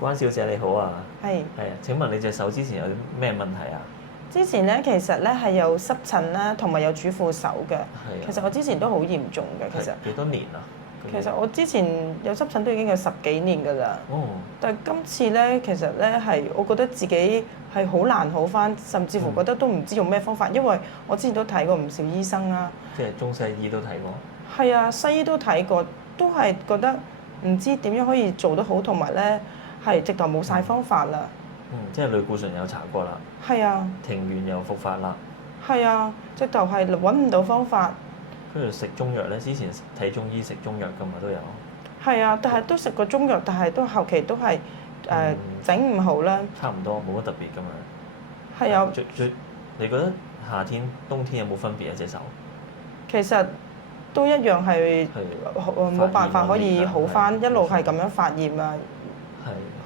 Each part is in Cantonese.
關小姐你好啊，係係啊，請問你隻手之前有啲咩問題啊？之前咧，其實咧係有濕疹啦，同埋有主婦手嘅。係啊其實我之前都好嚴重嘅，其實係幾多年啊？其實我之前有濕疹都已經有10幾年㗎啦。哦，但係今次咧，其實咧係我覺得自己係好難好返，甚至乎覺得都唔知用咩方法，因為我之前都睇過唔少醫生啦。即係中西醫都睇過。係啊，西醫都睇過，都係覺得唔知點樣可以做得好，同埋咧係直頭冇晒方法啦。即係類固醇有查過啦。係啊，停完又復發啦。係啊，直頭係揾唔到方法。跟住食中藥咧，之前睇中醫食中藥㗎嘛都有。係啊，但係都食過中藥，但係都後期都係整唔好啦。差唔多，冇乜特別咁樣。係啊，你覺得夏天、冬天有冇分別啊？隻手其實都一樣係冇辦法可以好返，一路係咁樣發炎啊，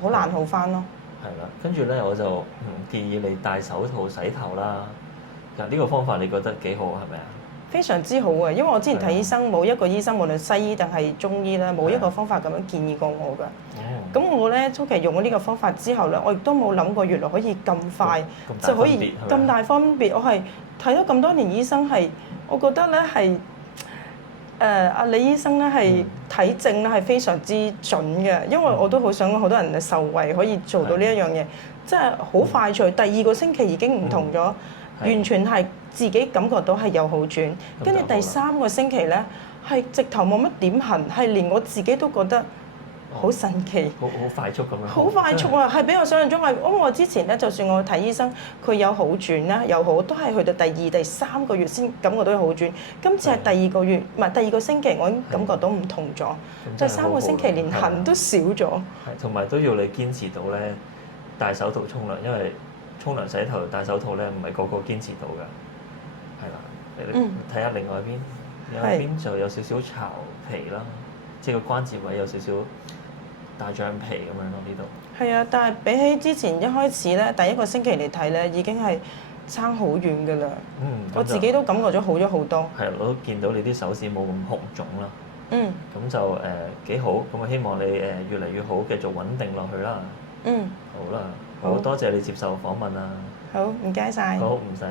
好難好返咯。係啦，跟住咧我就建議你戴手套洗頭啦。其實呢個方法你覺得幾好係咪啊？非常之好啊！因為我之前睇醫生，冇一個醫生無論西醫定係中醫咧，冇一個方法咁樣建議過我㗎。咁我咧初期用咗呢個方法之後咧，我亦都冇諗過原來可以咁快就可以咁大分別。我係睇咗咁多年醫生係，我覺得咧係阿李醫生咧係睇症咧係非常之準嘅，因為我都好想好多人受惠可以做到呢一樣嘢，即係好快脆。第2個星期已經唔同咗。完全係自己感覺到係有好轉，跟住第3個星期咧係直頭冇乜點痕，係連我自己都覺得好神奇，好快速咁樣。好快速啊！係比我想象中係，因為我之前咧就算我睇醫生，佢有好轉啦，又好都係去到第2、第3個月先感覺到有好轉。今次係第2個月，唔係第2個星期，我已經感覺到唔同咗。第3個星期連痕都少咗。係，同埋都要你堅持到咧，戴手套沖涼，因為沖涼洗頭戴手套咧，唔係個個堅持到㗎，係啦。你睇下另外一邊就有少少巢皮啦，即係個關節位有少少大橡皮咁樣咯，呢度。係啊，但係比起之前一開始咧，第1個星期嚟睇咧，已經係差好遠㗎啦。我自己都感覺咗好咗好多。係，我都見到你啲手指冇咁紅腫啦。咁就幾好，咁啊希望你越嚟越好，繼續穩定落去啦。好啦。好多謝你接受訪問啊！好，唔該晒。好，唔使。